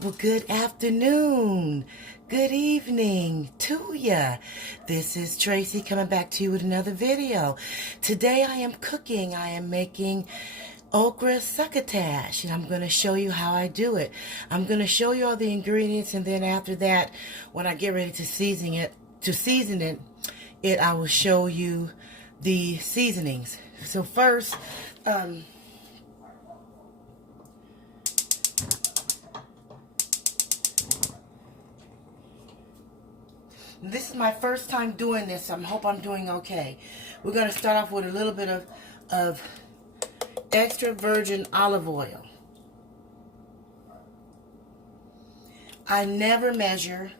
Well, good afternoon. Good evening to ya. This is Tracy coming back to you with another video. Today I am cooking. I am making okra succotash, and I'm going to show you how I do it. I'm going to show you all the ingredients, and then after that, when I get ready to season it, I will show you the seasonings. So first, this is my first time doing this. I hope I'm doing okay. We're going to start off with a little bit of extra virgin olive oil. I never measure.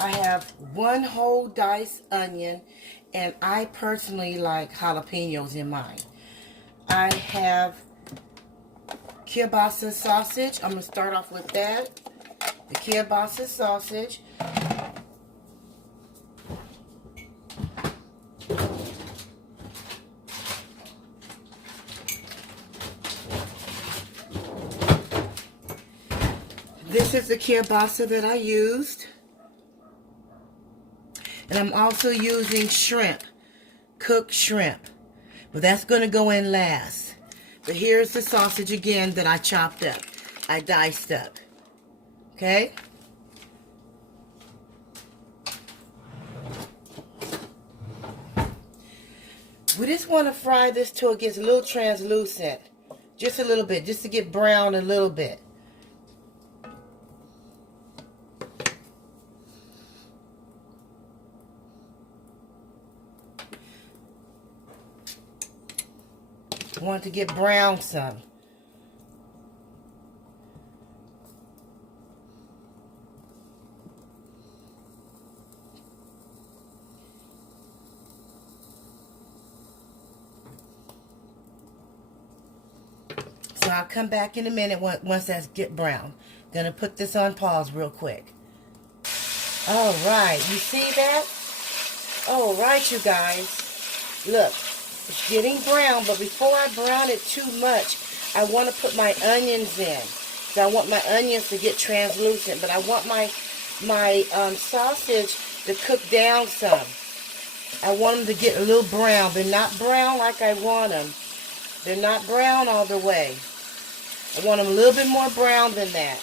I have one whole diced onion, and I personally like jalapenos in mine. I have kielbasa sausage. I'm going to start off with that. The kielbasa sausage. This is the kielbasa that I used. And I'm also using shrimp, cooked shrimp. But that's going to go in last. But here's the sausage again that I chopped up. I diced up. Okay? We just want to fry this till it gets a little translucent. Just a little bit, just to get brown a little bit. I want it to get brown some. So I'll come back in a minute once that's get brown. Gonna put this on pause real quick. All right, you see that? All right, you guys. Look, it's getting brown, but before I brown it too much, I want to put my onions in. So I want my onions to get translucent, but I want my sausage to cook down some. I want them to get a little brown. They're not brown like I want them. They're not brown all the way. I want them a little bit more brown than that.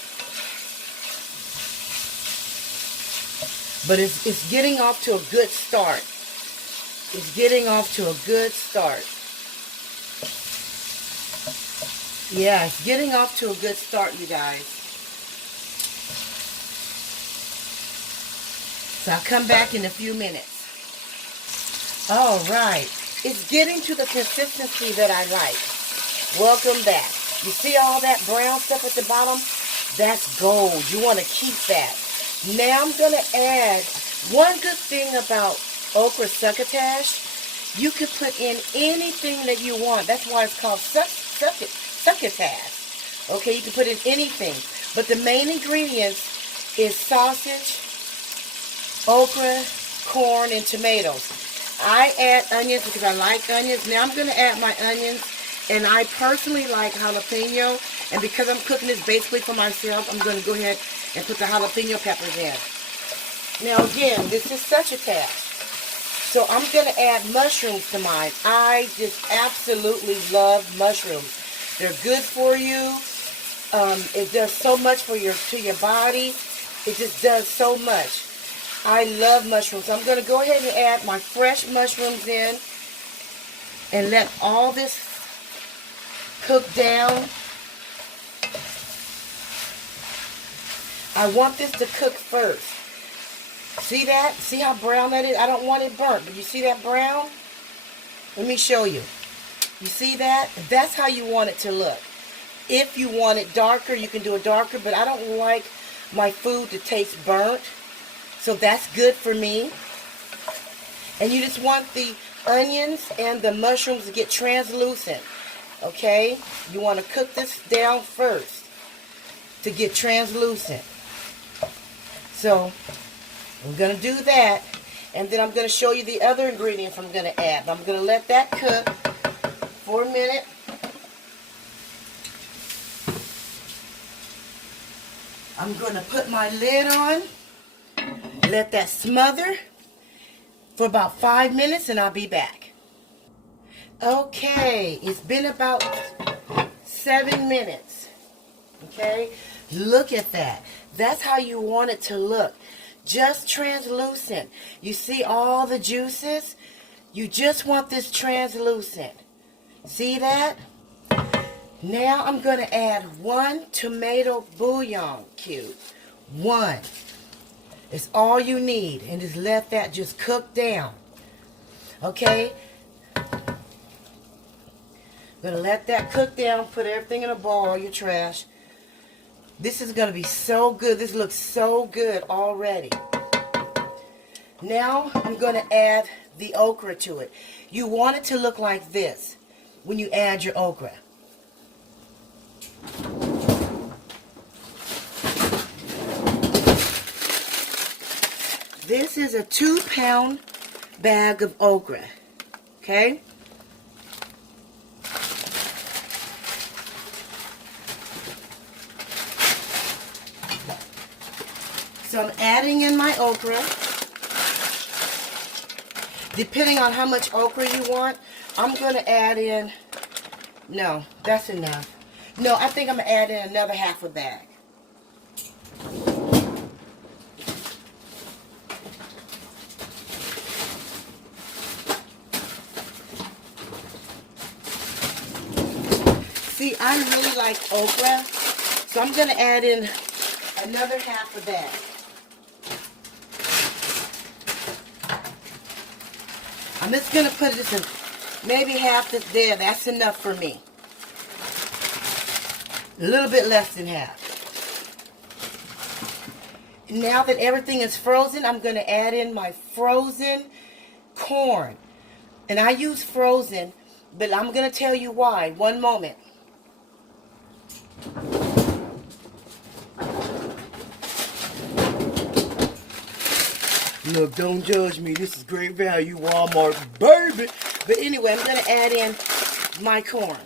But it's getting off to a good start. It's getting off to a good start. Yeah, it's getting off to a good start, you guys. So I'll come back in a few minutes. All right. It's getting to the consistency that I like. Welcome back. You see all that brown stuff at the bottom? That's gold. You want to keep that. Now I'm going to add one good thing about okra succotash. You can put in anything that you want. That's why it's called succotash. Okay, you can put in anything. But the main ingredients is sausage, okra, corn, and tomatoes. I add onions because I like onions. Now I'm going to add my onions, and I personally like jalapeno, and because I'm cooking this basically for myself, I'm going to go ahead and put the jalapeno peppers in. Now again, this is succotash, so I'm going to add mushrooms to mine. I just absolutely love mushrooms. They're good for you. It does so much for your body. It just does so much. I love mushrooms. I'm going to go ahead and add my fresh mushrooms in and let all this cook down. I want this to cook first. See that? See how brown that is? I don't want it burnt, but you see that brown? Let me show you. You see that? That's how you want it to look. If you want it darker, you can do it darker, but I don't like my food to taste burnt. So that's good for me. And you just want the onions and the mushrooms to get translucent. Okay? You want to cook this down first to get translucent. So I'm going to do that. And then I'm going to show you the other ingredients I'm going to add. I'm going to let that cook for a minute. I'm going to put my lid on, let that smother for about 5 minutes, and I'll be back. Okay, it's been about 7 minutes. Okay, look at that. That's how you want it to look. Just translucent. You see all the juices? You just want this translucent. See that? Now I'm going to add 1 tomato bouillon cube. 1. It's all you need. And just let that just cook down. Okay? I'm going to let that cook down. Put everything in a bowl, all your trash. This is going to be so good. This looks so good already. Now I'm going to add the okra to it. You want it to look like this when you add your okra. This is a 2-pound bag of okra. Okay? So I'm adding in my okra. Depending on how much okra you want, I'm going to add in, no, that's enough. No, I think I'm going to add in another half a bag. See, I really like okra, so I'm going to add in another half a bag. I'm just going to put this in, maybe half this there. That's enough for me. A little bit less than half. Now that everything is frozen, I'm going to add in my frozen corn. And I use frozen, but I'm going to tell you why. One moment. Look, don't judge me. This is great value, Walmart, baby. But anyway, I'm going to add in my corn.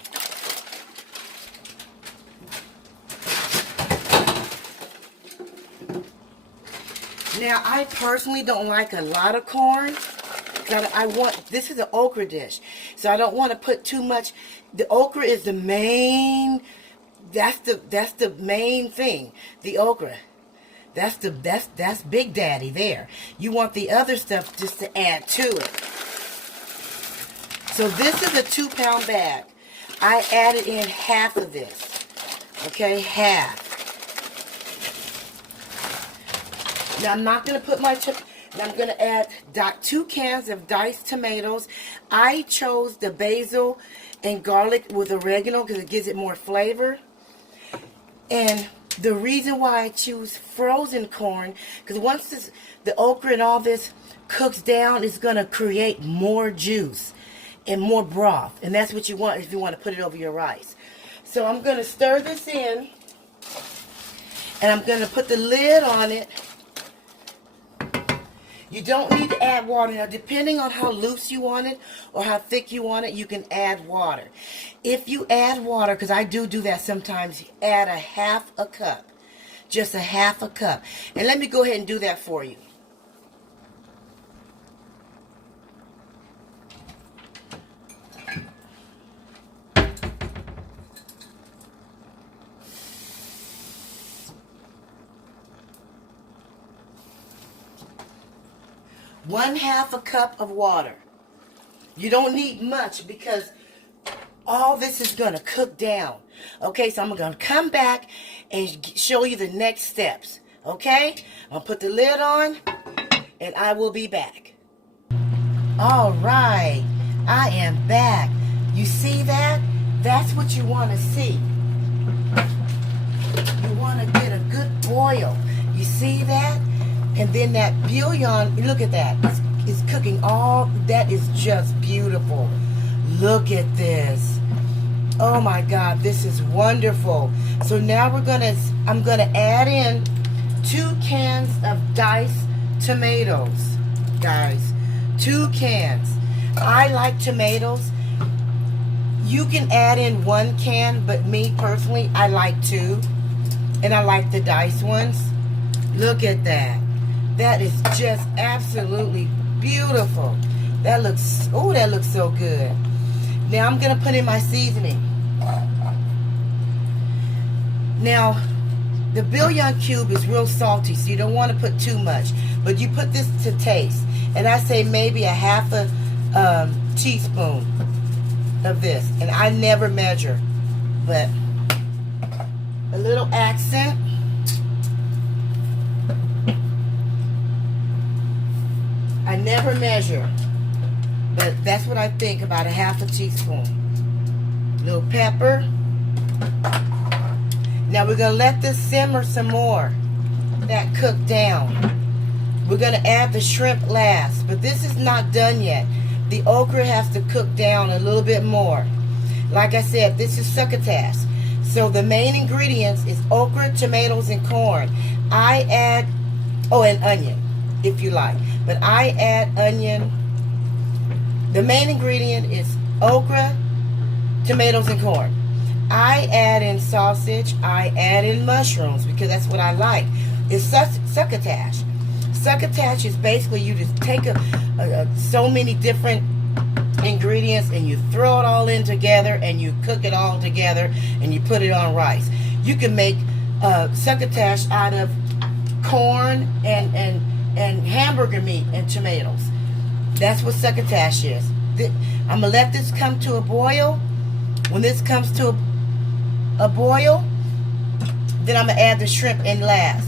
Now, I personally don't like a lot of corn. This is an okra dish, so I don't want to put too much. The okra is the main, that's the main thing, the okra. That's Big Daddy there. You want the other stuff just to add to it. So this is a 2-pound bag. I added in half of this. Okay, half. Now I'm not going to put I'm going to add 2 cans of diced tomatoes. I chose the basil and garlic with oregano because it gives it more flavor. And the reason why I choose frozen corn, because once the okra and all this cooks down, it's going to create more juice and more broth. And that's what you want if you want to put it over your rice. So I'm going to stir this in, and I'm going to put the lid on it. You don't need to add water. Now, depending on how loose you want it or how thick you want it, you can add water. If you add water, because I do that sometimes, add a half a cup. Just a half a cup. And let me go ahead and do that for you. One half a cup of water. You don't need much because all this is going to cook down. Okay, so I'm going to come back and show you the next steps. Okay, I'll put the lid on and I will be back. All right, I am back. You see that? That's what you want to see. You want to get a good boil. You see that? And then that bouillon, look at that. It's cooking all, that is just beautiful. Look at this. Oh my God, this is wonderful. So now I'm gonna add in 2 cans of diced tomatoes, guys. 2 cans. I like tomatoes. You can add in 1 can, but me personally, I like 2. And I like the diced ones. Look at that. That is just absolutely beautiful. That looks, oh, that looks so good. Now I'm going to put in my seasoning. Now, the bouillon cube is real salty, so you don't want to put too much. But you put this to taste. And I say maybe a half a teaspoon of this. And I never measure. But a little accent. I never measure, but that's what I think, about a half a teaspoon. Little pepper. Now we're going to let this simmer some more. That cook down. We're going to add the shrimp last, but this is not done yet. The okra has to cook down a little bit more. Like I said, this is succotash. So the main ingredients is okra, tomatoes, and corn. I add, oh, and onion, if you like. But I add onion. The main ingredient is okra, tomatoes, and corn. I add in sausage. I add in mushrooms because that's what I like. It's succotash. Succotash is basically you just take so many different ingredients and you throw it all in together and you cook it all together and you put it on rice. You can make succotash out of corn and hamburger meat and tomatoes. That's what succotash is. I'm going to let this come to a boil. When this comes to a boil, then I'm going to add the shrimp in last.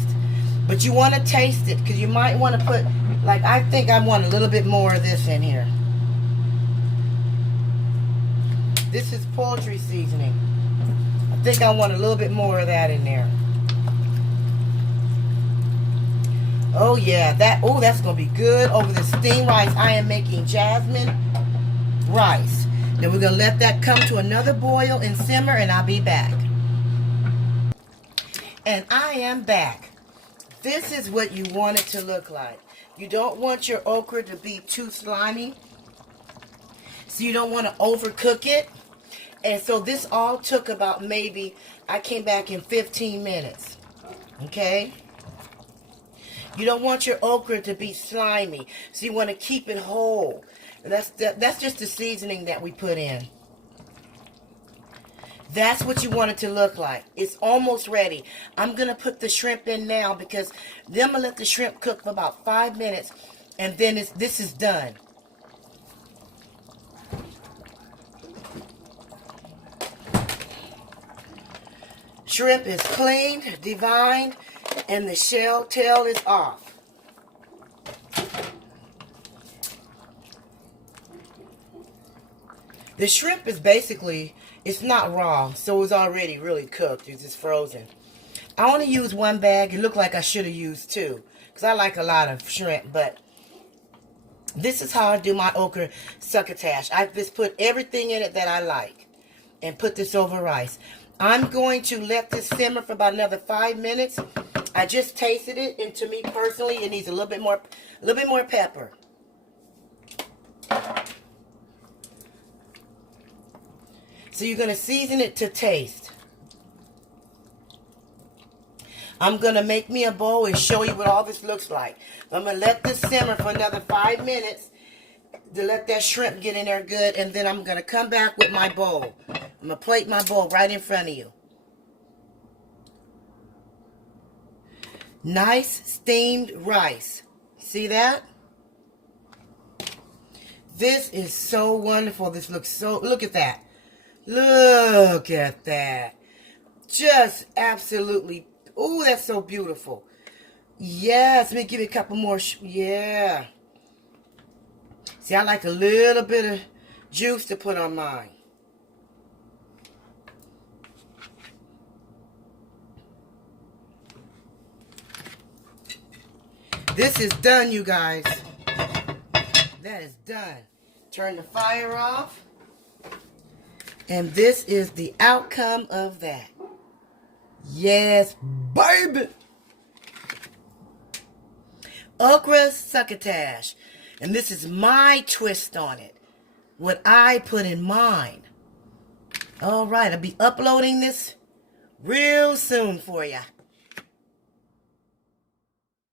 But you want to taste it because you might want to put, like, I think I want a little bit more of this in here. This is poultry seasoning. I think I want a little bit more of that in there. Oh yeah, that's gonna be good over the steamed rice. I am making jasmine rice. Then we're gonna let that come to another boil and simmer, and I'll be back. And I am back. This is what you want it to look like. You don't want your okra to be too slimy, so you don't want to overcook it. And so this all took about, maybe, I came back in 15 minutes. Okay? You don't want your okra to be slimy, so you want to keep it whole. And that's just the seasoning that we put in. That's what you want it to look like. It's almost ready. I'm going to put the shrimp in now because then I'm going to let the shrimp cook for about 5 minutes, and then this is done. Shrimp is cleaned, deveined, and the shell tail is off. The shrimp is basically, it's not raw, so it's already really cooked. It's just frozen. I only use one bag. It looked like I should have used two because I like a lot of shrimp, but this is how I do my okra succotash. I just put everything in it that I like and put this over rice. I'm going to let this simmer for about another 5 minutes. I just tasted it, and to me personally, it needs a little bit more pepper. So you're going to season it to taste. I'm going to make me a bowl and show you what all this looks like. I'm going to let this simmer for another 5 minutes to let that shrimp get in there good, and then I'm going to come back with my bowl. I'm going to plate my bowl right in front of you. Nice steamed rice. See that? This is so wonderful. This looks so, look at that. Look at that. Just absolutely, oh, that's so beautiful. Yes, let me give you a couple more. Yeah. See, I like a little bit of juice to put on mine. This is done, you guys. That is done. Turn the fire off. And this is the outcome of that. Yes, baby. Okra succotash. And this is my twist on it. What I put in mine. All right, I'll be uploading this real soon for you.